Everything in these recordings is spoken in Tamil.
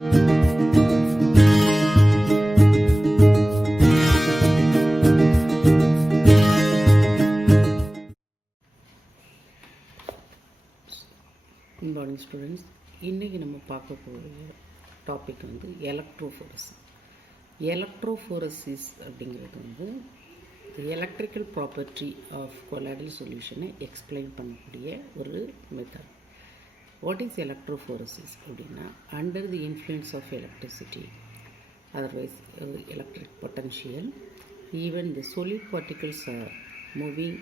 Good morning students. இன்றைக்கி நம்ம பார்க்கக்கூடிய டாபிக் வந்து எலக்ட்ரோஃபோரசிஸ். எலக்ட்ரோஃபோரசிஸ் அப்படிங்கிறது வந்து எலக்ட்ரிக்கல் ப்ராப்பர்ட்டி ஆஃப் கொலாய்டல் சொல்யூஷனை எக்ஸ்பிளைன் பண்ணக்கூடிய ஒரு மெத்தட். வாட் இஸ் எலக்ட்ரோஃபோரசிஸ் அப்படின்னா, under the influence of electricity, otherwise electric potential, even the solid particles are moving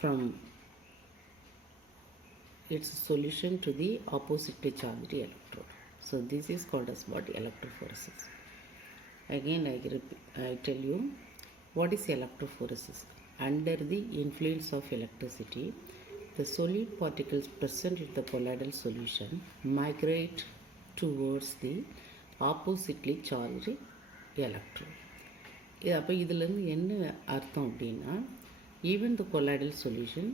from its solution to the oppositely charged electrode. So this is called as what? Electrophoresis. Again I tell you what is electrophoresis. Under the influence of electricity, the solid particles present in the colloidal solution migrate towards the oppositely charged electrode. அப்போ இதிலேருந்து என்ன அர்த்தம் அப்படின்னா, ஈவன் த கொலாய்டல் சொல்யூஷன்,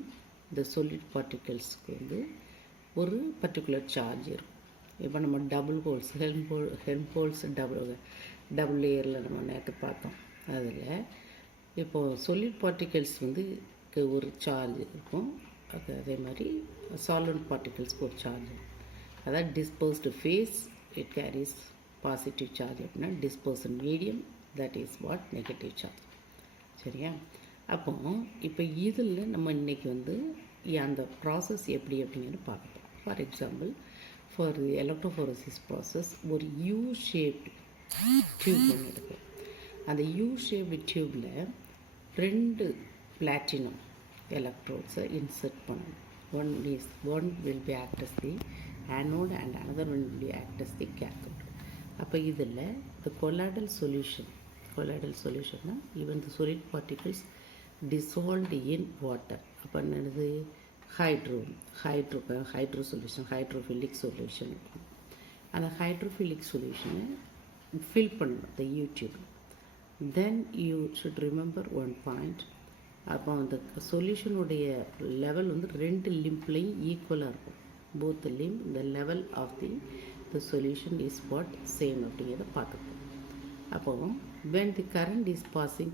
இந்த solid particlesக்கு வந்து ஒரு பர்டிகுலர் சார்ஜ் இருக்கும். இப்போ நம்ம டபுள் ஹோல்ஸ் ஹெல்ம்ஹோல்ஸ் டபுள் லேயரில் நம்ம நேற்று பார்த்தோம். அதில் இப்போது solid particles வந்து ஒரு சார்ஜ் இருக்கும். அதே மாதிரி சாலிட் பார்ட்டிகல்ஸ்க்கு ஒரு சார்ஜ் இருக்கும். அதாவது dispersed phase it carries positive charge அப்படின்னா, dispersed medium that is what? Negative charge. சரியா? அப்போ இப்போ இதில் நம்ம இன்றைக்கி வந்து அந்த ப்ராசஸ் எப்படி அப்படிங்கிறது பார்க்கலாம். For example, for the electrophoresis process ஒரு யூ ஷேப்டு டியூப் ஒன்று இருக்குது. அந்த யூ ஷேப்டு டியூப்பில் 2 பிளாட்டினம் எலக்ட்ரோட்ஸை இன்சர்ட் பண்ணணும். One will be act as the anode and another one will be act as the cathode. அப்போ இதில் த கொலாய்டல் சொல்யூஷன்னா even the solid particles dissolved in water. அப்போ என்னது? Hydro solution, hydrophilic solution. அந்த ஹைட்ரோஃபிலிக் சொல்யூஷனை ஃபில் பண்ணணும் the U tube. Then you should remember one point. அப்போ அந்த சொல்யூஷனுடைய லெவல் வந்து 2 லிம்ப்லையும் ஈக்குவலாக இருக்கும். Both limb the level of the solution is what? Same அப்படிங்கிறத பார்த்துக்கணும். அப்போது when the current is passing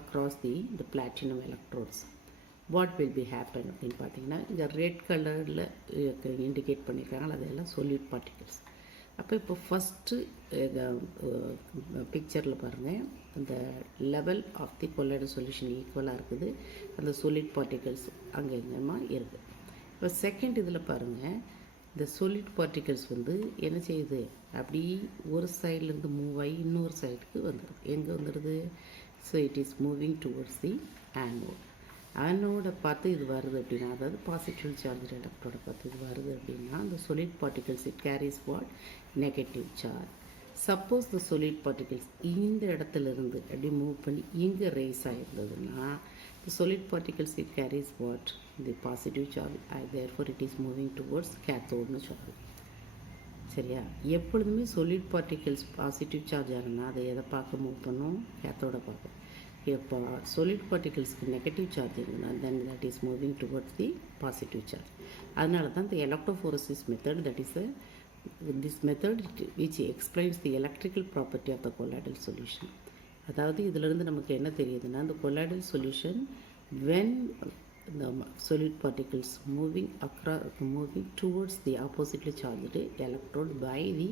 across the platinum electrodes, what will be happen அப்படின்னு பார்த்தீங்கன்னா, இந்த ரெட் கலரில் இண்டிகேட் பண்ணியிருக்காங்க, அதெல்லாம் solid particles. அப்போ இப்போ ஃபஸ்ட்டு பிக்சரில் பாருங்கள், அந்த level of the colloidal solution ஈக்குவலாக இருக்குது. அந்த solid particles அங்கே எங்கேமா இருக்குது. இப்போ செகண்ட் இதில் பாருங்கள், இந்த solid particles வந்து என்ன செய்யுது? அப்படி ஒரு சைட்லேருந்து மூவ் ஆகி இன்னொரு சைடுக்கு வந்துடுது. எங்கே வந்துடுது? So it is moving towards the anode. ஆனோடை பார்த்து இது வருது அப்படின்னா, அதாவது பாசிட்டிவ் சார்ஜ் எலக்ட்ரோடை பார்த்து இது வருது அப்படின்னா, அந்த solid particles it carries what? Negative charge. Suppose the solid particles இந்த இடத்துலேருந்து அப்படி மூவ் பண்ணி இங்கே race ஆகிருந்ததுன்னா, the solid particles it carries what? The positive charge. Therefore it is moving towards cathode னு சொல்லுது. சரியா? எப்பொழுதுமே solid particles பாசிட்டிவ் சார்ஜ் ஆகுனா அதை எதை பார்க்க மூவ் பண்ணும்? கேத்தோட பார்க்க. இப்போ solid particlesக்கு நெகட்டிவ் சார்ஜ் இருக்குன்னா, then that is moving towards the positive charge. அதனால தான் the electrophoresis method, that is this method which explains the electrical property of the colloidal solution. அதாவது இதிலிருந்து நமக்கு என்ன தெரியுதுன்னா, the colloidal solution when the solid particles moving towards the oppositely charged electrode by the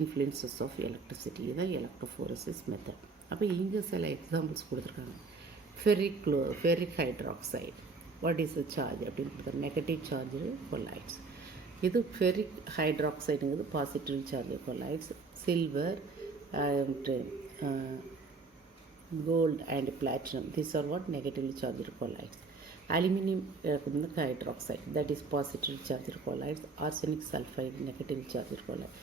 influences of electricity. இதுதான் electrophoresis method. அப்போ இங்கே சில எக்ஸாம்பிள்ஸ் கொடுத்துருக்காங்க. Ferric hydroxide, what is the charge அப்படின்னு கொடுத்தாங்க. Negative charge colloids. இது ஃபெரிக் ஹைட்ராக்சைடுங்கிறது positive charge colloids. Silver and gold and platinum, these are what? Negatively charged colloids. Aluminum hydroxide, that is positive charged colloids. Arsenic sulfide, negatively charged colloid.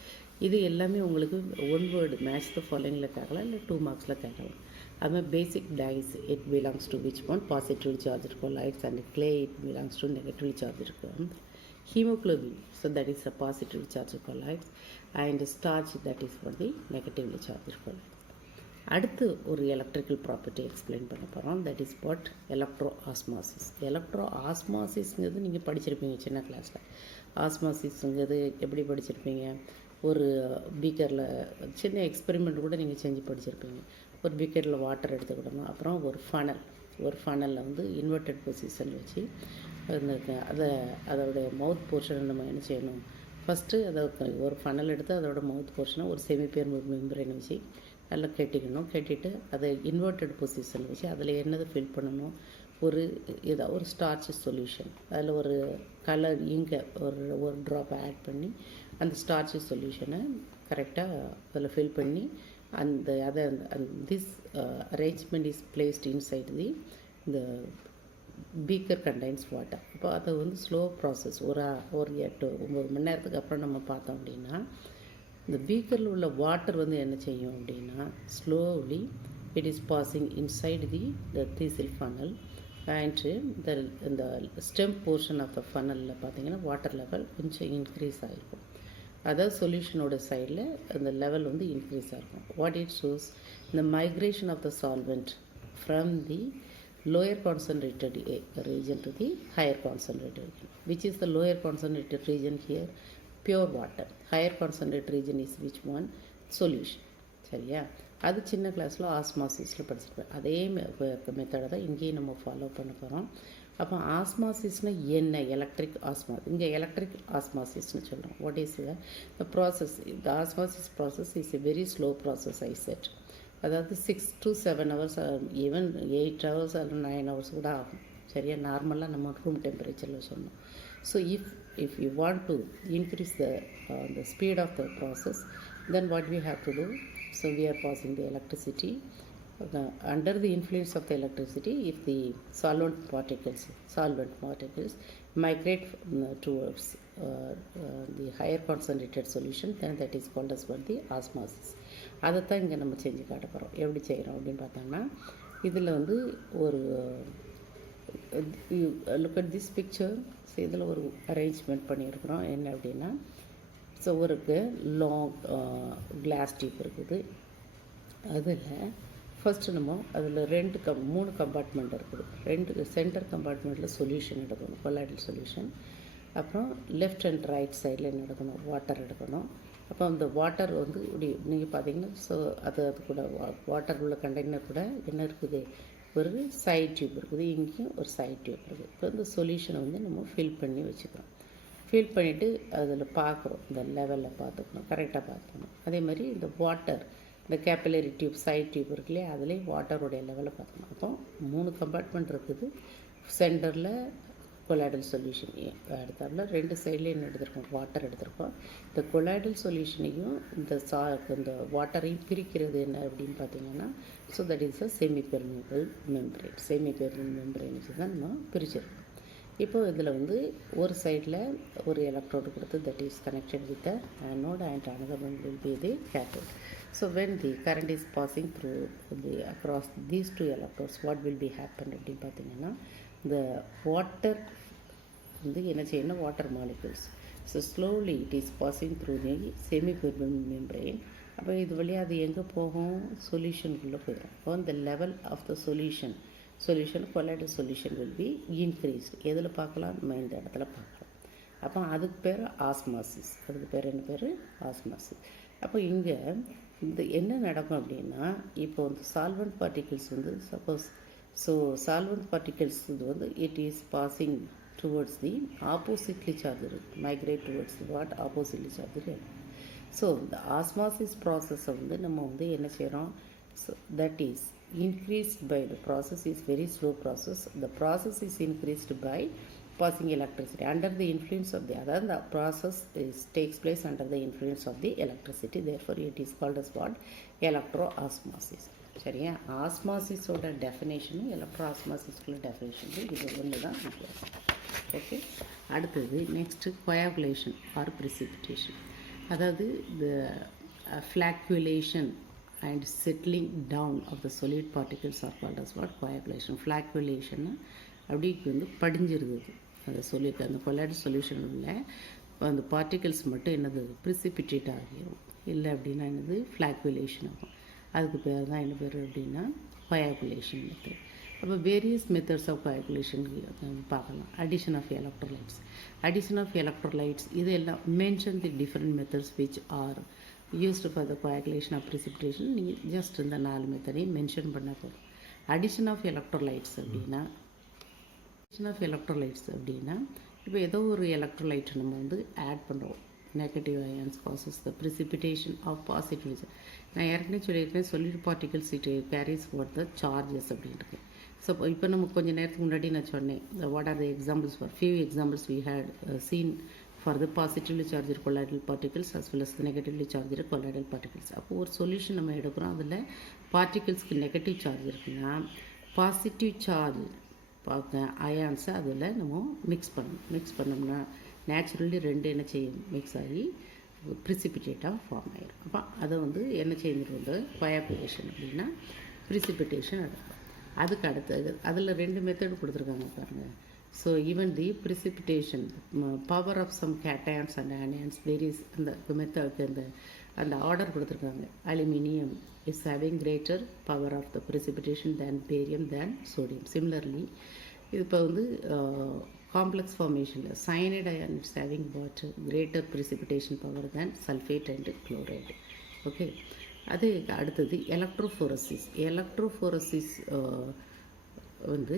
இது எல்லாமே உங்களுக்கு ஒன் வேர்டு மேட்ச் த ஃபாலோயிங்கில் கேட்கலாம், இல்லை 2 மார்க்ஸில் கேட்கலாம். அதுமாதிரி basic dyes it belongs to which one? Positive charge colloids. And clay it belongs to negative charge இருக்கும். Hemoglobin, so that is a positive charged colloids. And starch, that is for the negatively charged colloids. அடுத்து ஒரு எலக்ட்ரிக்கல் ப்ராப்பர்ட்டி எக்ஸ்பிளைன் பண்ண போகிறோம். That is what? Electro osmosis. Electro ஆஸ்மாசிஸ்ங்கிறது நீங்கள் படிச்சிருப்பீங்க சின்ன கிளாஸில். ஆஸ்மாசிஸ்ங்கிறது எப்படி படிச்சிருப்பீங்க, ஒரு பீக்கரில் சின்ன எக்ஸ்பெரிமெண்ட் கூட நீங்கள் செஞ்சு படிச்சிருப்பீங்க. ஒரு பீக்கரில் வாட்டர் எடுத்துக்கிடணும், அப்புறம் ஒரு ஃபனலில் வந்து இன்வெர்டட் பொசிஷன் வச்சு அதோடைய மவுத் போர்ஷனை நம்ம என்ன செய்யணும், ஃபஸ்ட்டு அதை ஒரு ஃபனல் எடுத்து அதோட மவுத் போர்ஷனை ஒரு செமிபெர்மியபிள் மெம்பரேன் வச்சு நல்லா கட்டிட்டு அதை இன்வெர்டட் பொசிஷன் வச்சு அதில் என்னதை ஃபில் பண்ணணும், ஏதாவது ஒரு ஸ்டார்ச் சொல்யூஷன், அதில் ஒரு கலர் இங்கை ஒரு ட்ராப் ஆட் பண்ணி அந்த ஸ்டார்ச் சொல்யூஷனை கரெக்டாக அதில் ஃபில் பண்ணி this arrangement is placed inside இந்த பீக்கர் கண்டைன்ஸ் வாட்டர். அப்போ அதை வந்து ஸ்லோ ப்ராசஸ் ஒரு 8-9 மணி நேரத்துக்கு அப்புறம் நம்ம பார்த்தோம் அப்படின்னா இந்த பீக்கரில் உள்ள வாட்டர் வந்து என்ன செய்யும் அப்படின்னா slowly it is passing inside the thistle funnel and இந்த ஸ்டெம் போர்ஷன் ஆஃப் த ஃபனலில் பார்த்தீங்கன்னா வாட்டர் லெவல் கொஞ்சம் இன்க்ரீஸ் ஆகிருக்கும். அதாவது சொல்யூஷனோட சைடில் அந்த லெவல் வந்து இன்க்ரீஸ் ஆகிருக்கும். வாட் இட் ஷோஸ் இந்த migration of the solvent from the lower concentrated region to the higher concentrated region. Which is the lower concentrated region here? Pure water. Higher concentrated region is which one? Solution. சரியா? அது சின்ன கிளாஸில் ஆஸ்மாசிஸில் படிச்சிருப்பேன். அதே மெத்தடை தான் இங்கேயும் நம்ம ஃபாலோ பண்ண போகிறோம். அப்போ ஆஸ்மாசிஸ்னால் என்ன? எலக்ட்ரிக் ஆஸ்மாஸ். இங்கே எலக்ட்ரிக் ஆஸ்மாசிஸ்னு சொல்கிறோம். What is the process? The osmosis process is a very slow process I set. அதாவது 6 to 7 hours, ஈவன் 8 hours அல்ல 9 hours கூட ஆகும். சரியா? நார்மலாக நம்ம ரூம் டெம்பரேச்சரில் சொன்னோம். So if you want to increase the speed of the process, then what we have to do? So we are passing the electricity. Under the influence of the electricity, if the solvent particles migrate towards the higher concentrated solution, then that is called as what? The osmosis. அதைத்தான் இங்கே நம்ம செஞ்சு காட்ட போகிறோம். எப்படி செய்கிறோம் அப்படின்னு பார்த்தோம்னா இதில் வந்து ஒரு look at this picture. So இதில் ஒரு அரேஞ்ச்மெண்ட் பண்ணியிருக்கிறோம். என்ன அப்படின்னா ஸோ ஒரு லாங் கிளாஸ் டியூப் இருக்குது. அதில் ஃபஸ்ட்டு நம்ம அதில் 3 கம்பார்ட்மெண்ட் இருக்குது. 2 சென்டர் கம்பார்ட்மெண்ட்டில் சொல்யூஷன் எடுக்கணும், கொலாய்டல் சொல்யூஷன். அப்புறம் லெஃப்ட் அண்ட் ரைட் சைடில் என்ன எடுக்கணும்? வாட்டர் எடுக்கணும். அப்போ அந்த வாட்டர் வந்து இப்படி நீங்கள் பார்த்தீங்கன்னா ஸோ அது கூட வாட்டர் உள்ள கண்டெய்னர் கூட என்ன இருக்குது? ஒரு சைட் டியூப் இருக்குது. இங்கேயும் ஒரு சைட் டியூப் இருக்குது. இப்போ இந்த சொல்யூஷனை வந்து நம்ம ஃபில் பண்ணி வச்சுக்கிறோம். ஃபில் பண்ணிவிட்டு அதில் பார்க்குறோம், இந்த லெவலில் பார்த்துக்கணும், கரெக்டாக பார்த்துக்கணும். அதே மாதிரி இந்த வாட்டர், இந்த கேப்பிலரி டியூப் சைட் டியூப் இருக்கு இல்லையா, அதுலேயும் வாட்டருடைய லெவலை பார்க்கணும். அப்போ 3 கம்பார்ட்மெண்ட் இருக்குது. சென்டரில் கொலாய்டல் சொல்யூஷன் எடுத்தாப்புல 2 சைட்லேயும் என்ன எடுத்திருக்கோம்? வாட்டர் எடுத்திருக்கோம். இந்த கொலாய்டல் சொல்யூஷனையும் இந்த வாட்டரையும் பிரிக்கிறது என்ன அப்படின்னு பார்த்தீங்கன்னா so that is a semipermeable membrane வச்சு தான் நம்ம பிரிச்சிருக்கோம். இப்போ இதில் வந்து ஒரு சைடில் ஒரு எலக்ட்ரோடு கொடுத்து that is connected with the anode and another one will be the cathode. So when the current is passing through across these 2 electrodes, what will be happen அப்படின்னு பார்த்தீங்கன்னா இந்த வாட்டர் வந்து என்ன செய்யணும்? Water molecules. So slowly it is passing through the semipermeable membrane. அப்போ இது வழியாக அது எங்கே போகும்? சொல்யூஷனுக்குள்ளே போயிடும். அப்போ இந்த level of the solution colloidal solution will be increased. எதில் பார்க்கலாம்? நம்ம இந்த இடத்துல பார்க்கலாம். அப்போ அதுக்கு பேர் ஆஸ்மாசிஸ். அதுக்கு பேர் என்ன பேர்? ஆஸ்மாசிஸ். அப்போ இங்கே இந்த என்ன நடக்கும் அப்படின்னா இப்போ இந்த சால்வெண்ட் பார்ட்டிகிள்ஸ் வந்து சப்போஸ் solvent particles வந்து it is passing towards the oppositely charged, migrate towards the what? Oppositely charged. So the osmosis process வந்து நம்ம வந்து என்ன செய்கிறோம்? So that is increased by the process is very slow process. The process is increased by passing electricity under the influence of அதாவது the process takes place under the influence of the electricity. Therefore it is called as what? Electroosmosis. சரியா? ஆஸ்மாசிஸோட டெஃபினேஷனும் எலக்ட்ரோ ஆஸ்மாசிஸ்குள்ள டெஃபினேஷனும் இது ஒன்று தான் முக்கியம். ஓகே, அடுத்தது நெக்ஸ்ட்டு கொயாகுலேஷன் ஆர் ப்ரிசிபிட்டேஷன். அதாவது இந்த flocculation and settling down of the solid particles are called as what? Coagulation. Flocculation அப்படி வந்து படிஞ்சிருது. அந்த கொலாய்டல் சொல்யூஷன் உள்ள அந்த பார்ட்டிகல்ஸ் மட்டும் என்னது? ப்ரிசிபிட்டேட் ஆகிரும். இல்லை அப்படின்னா என்னது? ஃப்ளாக்குலேஷன் ஆகும். அதுக்கு பேர் தான் என்ன பேர் அப்படின்னா கொயாகுலேஷன் மெத்தட். அப்போ வேரியஸ் மெத்தட்ஸ் ஆஃப் coagulation பார்க்கலாம். அடிஷன் ஆஃப் எலக்ட்ரோலைட்ஸ் இது எல்லாம் mention the different methods which are used for the coagulation of precipitation. நீங்கள் ஜஸ்ட் இந்த 4 மெத்தடையும் மென்ஷன் பண்ண போகிறோம். அடிஷன் ஆஃப் எலக்ட்ரோலைட்ஸ் அப்படின்னா இப்போ ஏதோ ஒரு எலக்ட்ரோலைட் நம்ம வந்து ஆட் பண்ணுறோம். Negative ions causes the precipitation of positive. நான் ஏற்கனவே சொல்லியிருக்கேன், solid particles it carries what the charges அப்படின்ட்டு. ஸோ இப்போ நம்ம கொஞ்சம் நேரத்துக்கு முன்னாடி நான் சொன்னேன், what are the examples for few examples we had seen for the positively charged colloidal particles as well as the negatively charged colloidal particles. அப்போ ஒரு சொல்யூஷன் நம்ம எடுக்கிறோம், அதில் பார்ட்டிகிள்ஸ்க்கு நெகட்டிவ் சார்ஜ் இருக்குன்னா பாசிட்டிவ் சார்ஜ் அயான்ஸை அதில் நம்ம மிக்ஸ் பண்ணோம்னா நேச்சுரலி ரெண்டு என்ன செய்யும், மிக்ஸ் ஆகி ப்ரிசிபிட்டேட்டாக ஃபார்ம் ஆகிடும். அப்போ அதை வந்து என்ன செய்யுறது, coagulation அப்படின்னா ப்ரிசிபிட்டேஷன் நடக்கும். அதுக்கு அடுத்தது அதில் 2 மெத்தட் கொடுத்துருக்காங்க பாருங்கள். So even the precipitation power of some cations and anions various அந்த மெத்தட் அந்த ஆர்டர் கொடுத்துருக்காங்க. Aluminium is having greater power of the precipitation than barium than sodium. Similarly இது இப்போ வந்து காம்ப்ளெக்ஸ் ஃபார்மேஷனில் cyanide ion is having what greater precipitation power than sulfate and chloride. Okay, அது அடுத்தது எலக்ட்ரோஃபோரசிஸ் வந்து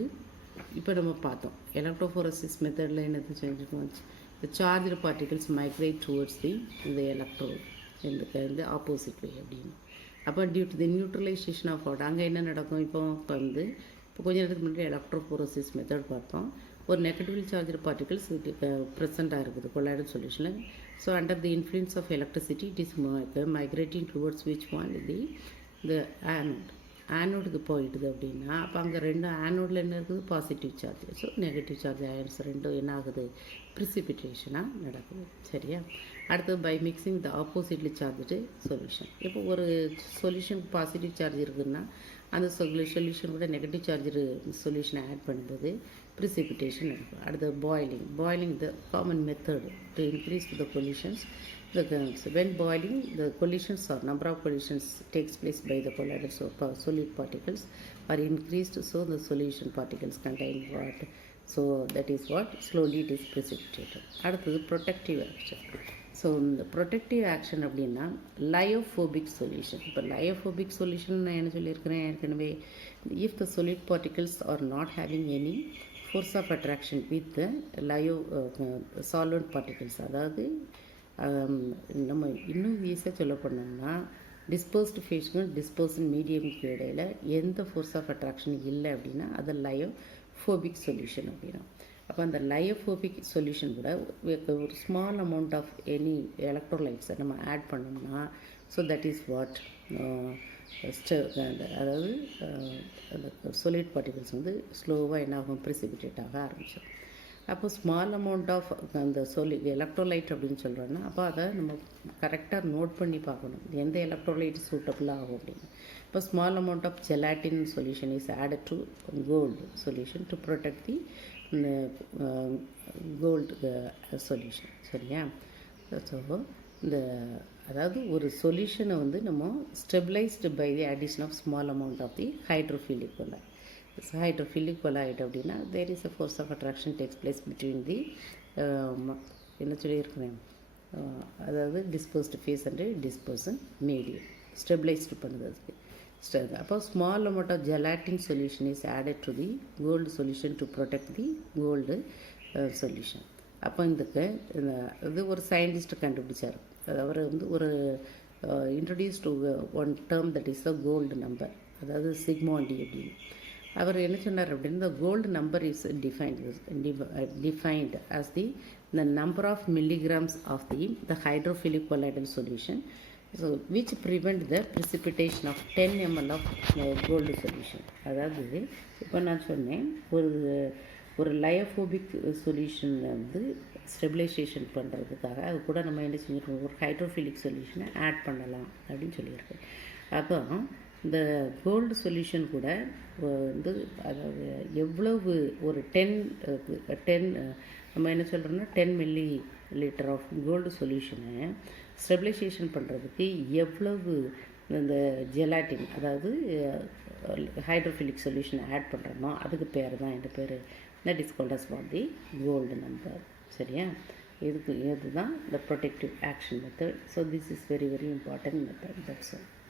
இப்போ நம்ம பார்த்தோம். எலக்ட்ரோஃபோரசிஸ் மெத்தடில் என்னது செஞ்சுருக்கோம், the charged particles migrate towards the electrode இந்த ஆப்போசிட் வே அப்படின்னு. அப்போ due to the neutralisation of what அங்கே என்ன நடக்கும், இப்போ கொஞ்ச நேரத்துக்கு முன்னாடி எலக்ட்ரோஃபோரசிஸ் மெத்தட் பார்த்தோம். ஒரு நெகட்டிவ்லி சார்ஜ்டு பார்ட்டிகல்ஸ் ப்ரெசண்ட்டாக இருக்குது கொலாய்டல் சொல்யூஷனில். So under the influence of electricity it is migrating towards which one the ஆனோடுக்கு போயிடுது அப்படின்னா, அப்போ அங்கே 2 ஆனோடில் என்ன இருக்குது, positive charge. So negative charge ions 2 என்ன ஆகுது, ப்ரிசிபிட்டேஷனாக நடக்குது. சரியா? அடுத்தது by mixing the oppositely charged solution. இப்போ ஒரு சொல்யூஷன் பாசிட்டிவ் சார்ஜ் இருக்குதுன்னா அந்த சொல்யூஷன் கூட நெகட்டிவ் சார்ஜ் சொல்யூஷனை ஆட் பண்ணும்போது precipitation நடக்கும். அடுத்தது boiling the common method to increase the collisions. When boiling, the collisions or number of collisions takes place by the colloidal solid particles are increased, so the solution particles contain what, so that is what slowly it is precipitated. அடுத்தது protective action. ஸோ இந்த ப்ரொடெக்டிவ் ஆக்ஷன் அப்படின்னா லயோஃபோபிக் சொல்யூஷன். இப்போ லயோஃபோபிக் சொல்யூஷன் நான் என்ன சொல்லியிருக்கிறேன் ஏற்கனவே, if the solid particles are not having any force of attraction with the solvent particles, அதாவது நம்ம இன்னும் ஈஸியாக சொல்ல போனோம்னா டிஸ்பர்ஸ்டு ஃபேஸுக்கும் டிஸ்பர்சன் மீடியமுக்கு இடையில் எந்த ஃபோர்ஸ் ஆஃப் அட்ராக்ஷன் இல்லை அப்படின்னா அது லயோஃபோபிக் சொல்யூஷன் அப்படின்னா. அப்போ அந்த லயோஃபோபிக் சொல்யூஷன் கூட ஒரு ஸ்மால் அமௌண்ட் ஆஃப் எனி எலக்ட்ரோலைட்ஸை நம்ம ஆட் பண்ணோம்னா, ஸோ தட் இஸ் வாட் அதாவது அந்த solid particles வந்து ஸ்லோவாக என்ன ஆகும், ப்ரிசிபிட்டேட் ஆக ஆரம்பிச்சிடும். அப்போ ஸ்மால் அமௌண்ட் ஆஃப் அந்த எலக்ட்ரோலைட் அப்படின்னு சொல்கிறோன்னா, அப்போ அதை நம்ம கரெக்டாக நோட் பண்ணி பார்க்கணும் எந்த எலக்ட்ரோலைட் சூட்டபுளாக ஆகும் அப்படின்னு. இப்போ small amount of gelatin solution is added to gold solution to protect the gold solution. சரியா? ஸோ இந்த அதாவது ஒரு சொல்யூஷனை வந்து நம்ம stabilised by the addition of small amount of the hydrophilic colloid. Hydrophilic colloid அப்படின்னா there is a force of attraction takes place between the என்ன சொல்லியிருக்கிறேன், அதாவது dispersed phase and dispersion medium stabilised பண்ணுறதுக்கு. அப்போ small amount of gelatin solution is added to the gold solution to protect the gold solution. அப்போ இது ஒரு சயின்டிஸ்ட் கண்டுபிடிச்சார். அவர் வந்து ஒரு introduce to one term that is the gold number, அதாவது சிக்மாண்டி அப்படின்னு. அவர் என்ன சொன்னார் அப்படின்னா, the gold number is defined as the number of milligrams of the hydrophilic colloidal solution, so which prevent the precipitation of 10 ml of gold solution. அதாவது இப்போ நான் சொன்னேன், ஒரு லயோஃபோபிக் சொல்யூஷனில் வந்து ஸ்டெபிலைசேஷன் பண்ணுறதுக்காக அது கூட நம்ம என்ன செஞ்சுருக்கோம், ஒரு ஹைட்ரோஃபிலிக் சொல்யூஷனை ஆட் பண்ணலாம் அப்படின்னு சொல்லியிருக்கேன். அப்போ இந்த கோல்டு சொல்யூஷன் கூட வந்து அதாவது எவ்வளவு ஒரு 10 நம்ம என்ன சொல்கிறோம்னா 10 மில்லி லிட்டர் ஆஃப் கோல்டு சொல்யூஷனை ஸ்டெபிலைசேஷன் பண்ணுறதுக்கு எவ்வளவு இந்த ஜெலாட்டின் அதாவது ஹைட்ரோஃபிலிக் சொல்யூஷனை ஆட் பண்ணுறோமோ அதுக்கு பேர் தான் இந்த பேர் that is called as what the gold number. சரியா? இதுதான் the protective action method. So this is very very important method. That's all.